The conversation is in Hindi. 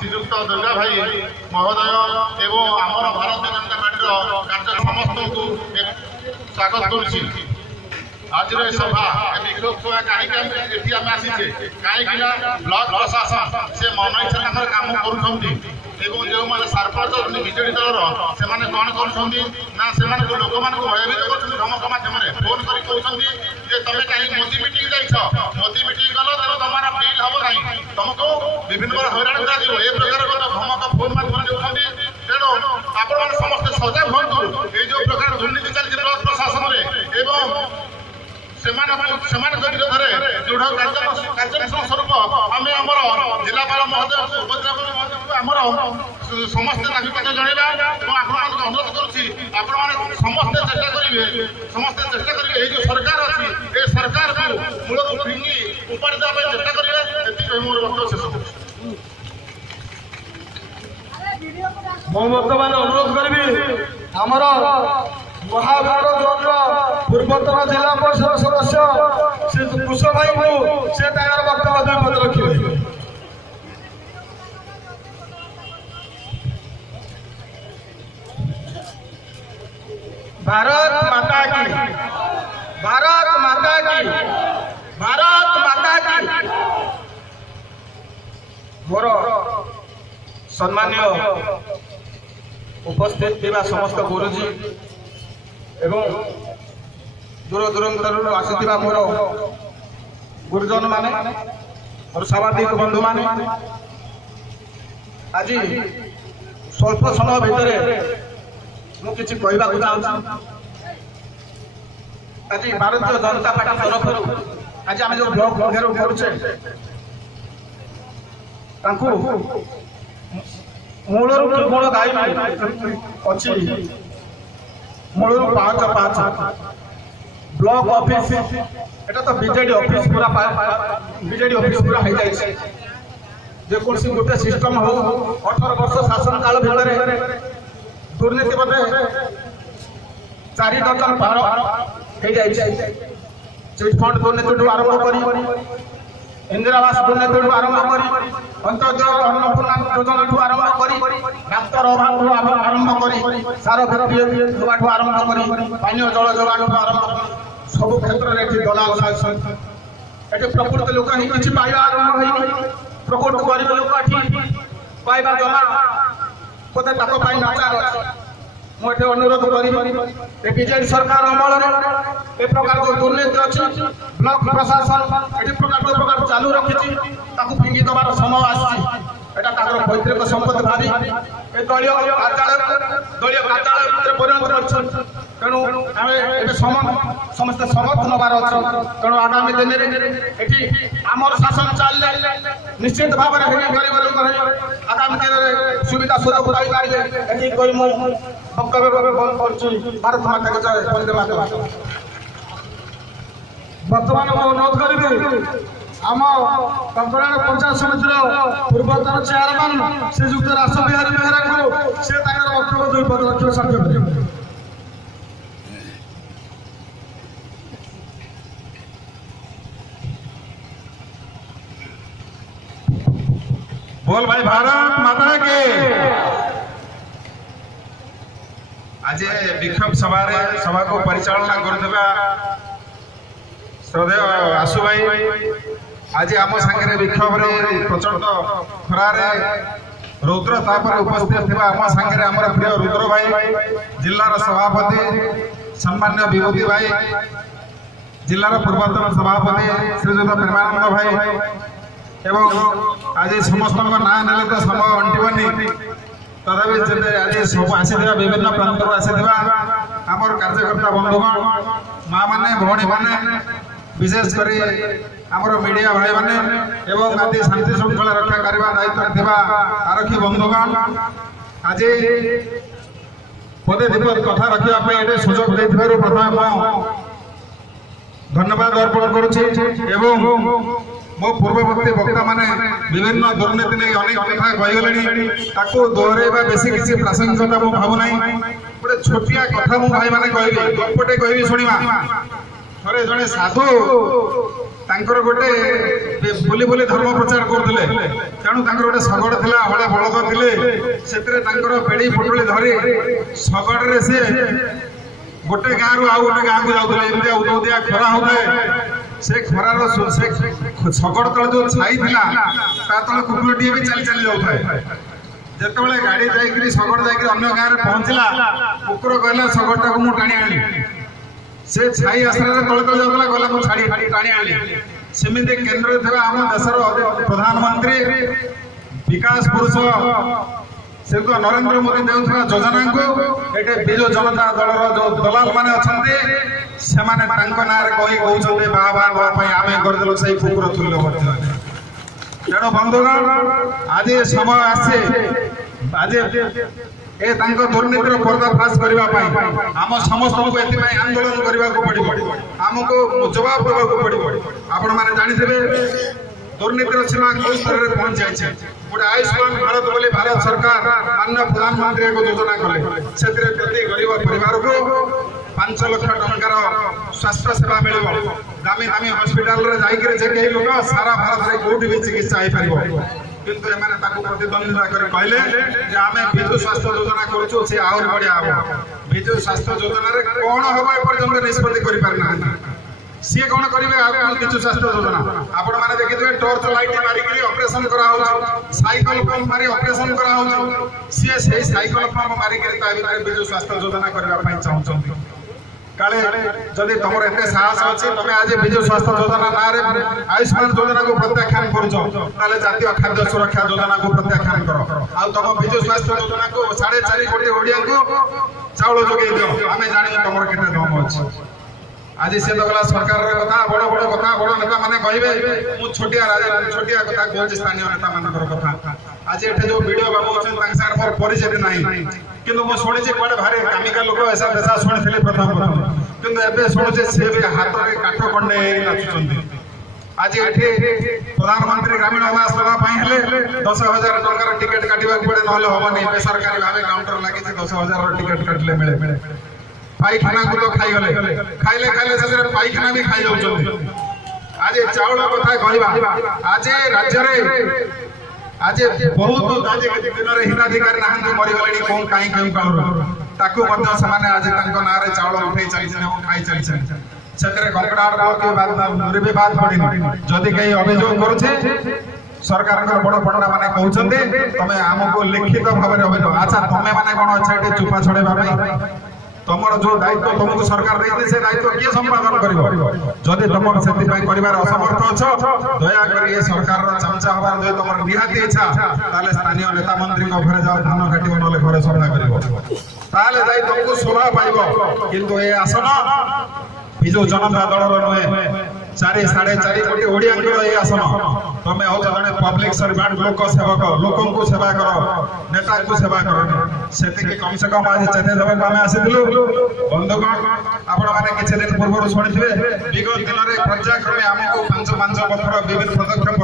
श्रीजुक्त दुर्गा भाई महोदय एवं आमर भारतीय जनता पार्टी कार्य समस्त को स्वागत करुच्ची। आज सभा विक्षोभ सभा कहीं आसीचे कहीं ब्लॉक प्रशासन से मन इच्छा काम कर जो मैंने सरपंच विजेडी दल से कौन कर लोक मान भयभीत कर धमक मध्यम फोन कर तुम कहीं मोदी मीटिंग जाइछ मोदी मीटिंग गल तेज तुम बिल हम ना तुमको विभिन्न प्रकार हैरान कर प्रकार धमक फोन माध्यम तेणु आपण समस्ते सजग हूँ ये जो प्रकार दुर्नीति चलती ब्लॉक प्रशासन में विरोध में दृढ़ कार्यानुष्ठान स्वरूप आम जिलापाल महोदय उपजिला समस्त नागरिक जनवा अनुरोध करुच्ची समस्ते चेष्टा करेंगे जो सरकार अच्छी ये सरकार को मूल फिंगी उपाड़ी देवाई चेष्टा करेंगे मोर वक्तव्य शेष बर्तमान अनुरोध करी आमर महाभारत जोन पूर्वतन जिला परिषद सदस्य श्री कुश भाई को से वक्तव्य 2 पद रखिए। भारत माता की, भारत माता की, भारत माता की। मोर सम्मान्य उपस्थित थिबा समस्त गुरुजी एवं दूर दूरांतर आसीथिबा मोर गुरुजन माने और सामाजिक बंधु माने आज स्वल्प समय भितर मु किछि कहबा चाहूँ। आज भारतीय जनता पार्टी तरफ आज आम जो ब्लॉक घेराव करुचे मूलर केवल दायी अच्छी मूलर 5 ब्लॉक ऑफिस एटा तो बीजेडी ऑफिस पूरा हो जाए जेकोसी गोटे सिस्टम हो 18 वर्ष शासन काल भितर दुर्नीति बोधे 4 दर्जन पार हो जाए चिटफंड दुर्नीति आरंभ करी इंदिरावास दुर्नीति आरंभ करी अंत्योदय अन्नपूर्णा योजना आरंभ करी डाक्तर अभाव आरंभ करी सार देवाठू आरंभ करी पानीय जल जोगाण आरंभ सब क्षेत्र में दलाल शासन ये प्रकृत लोक ही किसी पाइबा आरंभ हो प्रकृत गरीब लोक पाइबा जमा बोधे नाचार मुझे अनुरोध करी बीजेडी सरकार अमल ए प्रकार जो दुर्नीति अच्छी ब्लॉक प्रशासन ये प्रकार जो प्रकार चालू रखी फिंगी दबार समय आसी पैतृक संपत्ति भावी दलीय कार्यालय परिणत कर तेणु आम समस्त समर्थ नबार अच्छे तेणु आगामी दिन में ये आमर शासन चलने निश्चित भाव में गरीब लोक आगामी दिन में सुविधा सुযোগ पाइबारे ये वक्तव्य बंद कर भारत माता के जय वंदे मातरम। बर्तमान अनुरोध करी आम कंकड़ाण पंचायत समितिर पूर्वतन चेयरमैन श्रीजुक्त रासबिहारी बेहरा को से वक्तव्य 2 पद रखिए साध्य करेंगे। बोल भाई भारत माता के। आज विक्षोभ सभा को परिचालना करदेवा श्रद्धेय आशु भाई आज आम सांगे विक्षोभ प्रचंड खरार रौद्र तापर उपस्थित थिबा आम सांगे आमर प्रिय रुद्र भाई जिलार सभापति सम्मान्य विभूति भाई जिलार पूर्वतन सभापति श्रीजुक्त प्रेमानंद भाई एवं आज समस्त ना नेले तो समय अंटबनी तथापि आज सब आसी विभिन्न प्रांत आसीथिबा आमर कार्यकर्ता बंधुगण माँ माने भौणी माने विशेष करी आमर मीडिया भाई माने एवं आदि शांति श्रृंखला रक्षा करने दायित्व थिबा आरक्षी बंधुगण आज पदे दीपद कथा रखा ये सुजोग देथिबारु प्रथम धन्यवाद अर्पण करुछि एवं मो पूर्ववर्ती वक्ता माने विभिन्न दुर्नीति नहीं अनेक कथा कहीगले दोहरेबा बेसी किसी प्रासंगिकता मु भावु ना गोटे छोटिया कथा मु भाई माने कहबी गपटे कहबी शुणिबा ଥରେ ଜଣେ ସାଧୁ ତାଙ୍କର ଗୋଟେ ବୁଲି ବୁଲି ଧର୍ମ ପ୍ରଚାର କରୁଥିଲେ। ତେଣୁ ତାଙ୍କର ଗୋଟେ ଶଗଡ଼ ଥିଲା, ହଳେ ବଳଦ ଥିଲେ, ସେଥିରେ ତାଙ୍କର ପେଡ଼ି ପୋଟଳି ଧରି ଶଗଡ଼ରେ ସେ ଗୋଟେ ଗାଁରୁ ଆଉ ଗୋଟେ ଗାଁକୁ ଯାଉଥିଲେ। ଏମିତି ଉଦଉଦିଆ ଖରା ହଉଥାଏ, ସେ ଖରାର ସେ ଶଗଡ଼ ତଳେ ଯୋଉ ଛାଇ ଥିଲା ତା ତଳେ କୁକୁରଟିଏ ବି ଚାଲି ଚାଲି ଯାଉଥାଏ। ଯେତେବେଳେ ଗାଡି ଯାଇକିରି ଶଗଡ଼ ଯାଇକିରି ଅନ୍ୟ ଗାଁରେ ପହଞ୍ଚିଲା, କୁକୁର କହିଲା ଶଗଡ଼ଟାକୁ ମୁଁ ଟାଣି ଆଣିଲି। ସେ ଛାଇ ଆଶ୍ରୟରେ ତଳେ ତଳେ ଯାଉଥିଲା, କହିଲା ମୁଁ ଟାଣି ଆଣିଲି। ସେମିତି କେନ୍ଦ୍ରରେ ଥିବା ଆମ ଦେଶର ପ୍ରଧାନମନ୍ତ୍ରୀ ବିକାଶ ପୁରୁଷ ଶ୍ରୀଯୁକ୍ତ ନରେନ୍ଦ୍ର ମୋଦି ଦେଉଥିବା ଯୋଜନାକୁ ଏଠି ବିଜୁ ଜନତା ଦଳର ଯୋଉ ଦଲାଲ ମାନେ ଅଛନ୍ତି ସେମାନେ ତାଙ୍କ ନାଁରେ କହୁଛନ୍ତି ବାହା ପାଇଁ ଆମେ କରିଦେଲୁ ସେଇ କୁକୁର ତୁଲ୍ୟ ମଧ୍ୟ। ତେଣୁ ବନ୍ଧୁଗଣ, ଆଜି ସମୟ ଆସିଛି, ଆଜି ଏ ତାଙ୍କ ଦୁର୍ନୀତିର ପର୍ଦ୍ଦାଫାଶ କରିବା ପାଇଁ ଆମ ସମସ୍ତଙ୍କୁ ଏଥିପାଇଁ ଆନ୍ଦୋଳନ କରିବାକୁ ପଡିବ, ଆମକୁ ଜବାବ ଦେବାକୁ ପଡିବ। ଆପଣମାନେ ଜାଣିଥିବେ ଦୁର୍ନୀତିର ସୀମା କୋଉ ସ୍ତରରେ ପହଞ୍ଚି ଯାଇଛି। ଗୋଟେ ଆୟୁଷ୍ମାନ ଭାରତ ବୋଲି ଭାରତ ସରକାର ମାନ୍ୟ ପ୍ରଧାନମନ୍ତ୍ରୀ ଏକ ଯୋଜନା କଲେ। ସେଥିରେ ପ୍ରତି ଗରିବ ପରିବାରକୁ 5 ଲକ୍ଷ ଟଙ୍କାର ସ୍ୱାସ୍ଥ୍ୟ ସେବା ମିଳିବ। ଦାମୀ ଦାମୀ ହସ୍ପିଟାଲରେ ଯାଇକିରି ଯେ କେହି ଲୋକ ସାରା ଭାରତରେ କୋଉଠି ବି ଚିକିତ୍ସା ହେଇପାରିବ। କିନ୍ତୁ ଏମାନେ ତାକୁ ପ୍ରତିଦ୍ୱନ୍ଦିତା କରି କହିଲେ ଯେ ଆମେ ବିଜୁ ସ୍ୱାସ୍ଥ୍ୟ ଯୋଜନା କରୁଛୁ, ସେ ଆହୁରି ବଢିଆ ହବ। ବିଜୁ ସ୍ୱାସ୍ଥ୍ୟ ଯୋଜନାରେ କଣ ହବ ଏପର୍ଯ୍ୟନ୍ତ ନିଷ୍ପତ୍ତି କରିପାରିନାହାନ୍ତି। ସିଏ କଣ କରିବେ ଆଗକୁ ବିଜୁ ସ୍ୱାସ୍ଥ୍ୟ ଯୋଜନା? ଆପଣମାନେ ଦେଖିଥିବେ ଟର୍ଚ୍ଚ ଲାଇଟ୍ ମାରିକିରି ଅପରେସନ କରାହଉଛି, ସାଇକେଲ ପମ୍ପ ମାରି ଅପରେସନ କରାହଉଛି। ସିଏ ସେଇ ସାଇକେଲ ପମ୍ପ ମାରିକିରି ତା ଭିତରେ ବିଜୁ ସ୍ୱାସ୍ଥ୍ୟ ଯୋଜନା କରିବା ପାଇଁ ଚାହୁଁଛନ୍ତି। କାଳେ ଯଦି ତମର ଏତେ ସାହସ ଅଛି, ତମେ ଆଜି ବିଜୁ ସ୍ୱାସ୍ଥ୍ୟ ଯୋଜନା ନାଁରେ ଆୟୁଷ୍ମାନ ଯୋଜନାକୁ ପ୍ରତ୍ୟାଖ୍ୟାନ କରୁଛ, ତାହେଲେ ଜାତୀୟ ଖାଦ୍ୟ ସୁରକ୍ଷା ଯୋଜନାକୁ ପ୍ରତ୍ୟାଖ୍ୟାନ କର। ଆଉ ତମ ବିଜୁ ସ୍ୱାସ୍ଥ୍ୟ ଯୋଜନାକୁ 4.5 କୋଟି ଓଡ଼ିଆଙ୍କୁ ଚାଉଳ ଯୋଗେଇ ଦିଅ। ଆମେ ଜାଣିବୁ ତମର କେତେ ଦମ ଅଛି। ଆଜି ସେ ତ ଗଲା ସରକାରର କଥା, ବଡ ବଡ କଥା ବଡ ନେତା ମାନେ କହିବେ, ମୁଁ ଛୋଟିଆ କଥା କହୁଛି ସ୍ଥାନୀୟ ନେତା ମାନଙ୍କର କଥା। ଆଜି ଏଠି ଯୋଉ ଭିଡିଓ ବାବୁ ଅଛନ୍ତି ତାଙ୍କ ସାଙ୍ଗରେ ମୋର ପରିଚିତ ନାହିଁ, କିନ୍ତୁ ମୁଁ ଶୁଣିଛି କୁଆଡେ ଭାରି କାମିକା ଲୋକ ଏସା ବେସା ଶୁଣିଥିଲି ପ୍ରଥମ କିନ୍ତୁ ଏବେ ଶୁଣୁଛି ସେ ବି ହାତରେ କାଠ କଣ୍ଡେ ନାଚୁଛନ୍ତି। ଆଜି ଏଠି ପ୍ରଧାନମନ୍ତ୍ରୀ ଗ୍ରାମୀଣ ଆବାସ ଦେବା ପାଇଁ ହେଲେ 10,000 ଟଙ୍କାର ଟିକେଟ କାଟିବାକୁ ପଡେ, ନହେଲେ ହବନି। ବେସରକାରୀ ଭାବେ କାଉଣ୍ଟର ଲାଗିଛି, 10,000 ଟିକେଟ କାଟିଲେ ମିଳେ। ପାଇଖାନାକୁ ତ ଖାଇଗଲେ, ଖାଇଲେ ସେଥିରେ ପାଇଖାନା ବି ଖାଇ ଯାଉଛନ୍ତି। ଆଜି ଚାଉଳ କଥା କହିବା, ଆଜି ରାଜ୍ୟରେ ଆଜି ବହୁତ ଦିନରେ ହିତାଧିକାରୀ ନାହାନ୍ତି, ମରିଗଲେଣି କୋଉ କାହିଁ କାଳରୁ। ତାକୁ ମଧ୍ୟ ସେମାନେ ଆଜି ତାଙ୍କ ନାଁରେ ଚାଉଳ ଉଠେଇ ଚାଲିଛନ୍ତି ଏବଂ ଖାଇ ଚାଲିଛନ୍ତି। ସେଥିରେ କଙ୍କଡାହାଡ଼ ବି ବାଦ ପଡିନି। ଯଦି କେହି ଅଭିଯୋଗ କରୁଛେ, ସରକାରଙ୍କର ବଡ ପଣ୍ଡା ମାନେ କହୁଛନ୍ତି ତମେ ଆମକୁ ଲିଖିତ ଭାବରେ ଅଭିଯୋଗ। ଆଚ୍ଛା, ତମେ ମାନେ କଣ ଅଛି ଏଠି ଚୁପା ଛଡେଇବା ପାଇଁ? ତମର ଯୋଉ ଦାୟିତ୍ୱ ତମକୁ ସରକାର ଦେଇଛି, ସେ ଦାୟିତ୍ୱ କିଏ ସମ୍ପାଦନ କରିବ? ଯଦି ତମର ସେଥିପାଇଁ କରିବାର ଅସମର୍ଥ ଅଛ, ଦୟାକରି ଏ ସରକାରର ଚାମଚା ହବାର ଯଦି ତମର ନିହାତି ଇଚ୍ଛା, ତାହେଲେ ସ୍ଥାନୀୟ ନେତା ମନ୍ତ୍ରୀଙ୍କ ଘରେ ଯାଅ, ଧାନ କାଟିବ, ନହେଲେ ଘରେ ସଫା କରିବ, ତାହେଲେ ଯାଇ ତମକୁ ଶୋଭା ପାଇବ। କିନ୍ତୁ ଏ ଆସନ ବିଜୁ ଜନତା ଦଳର ନୁହେଁ, 4.5 କୋଟି ଓଡ଼ିଆଙ୍କର ଏଇ ଆସନ। ତମେ ହଉଛ ଜଣେ ପବ୍ଲିକ ସର୍ଭାଣ୍ଟ, ଲୋକ ସେବକ, ଲୋକଙ୍କୁ ସେବା କର, ନେତାଙ୍କୁ ସେବା କର। ସେତିକି କମ ସେ କମ ଆଜି ଚେତାଇ ଦେବାକୁ ଆମେ ଆସିଥିଲୁ। ବନ୍ଧୁଗଣ, ଆପଣମାନେ କିଛି ଦିନ ପୂର୍ବରୁ ଶୁଣିଥିବେ, ବିଗତ ଦିନରେ ପର୍ଯ୍ୟାୟକ୍ରମେ ଆମକୁ 5 ବର୍ଷର ବିଭିନ୍ନ ପଦକ୍ଷେପ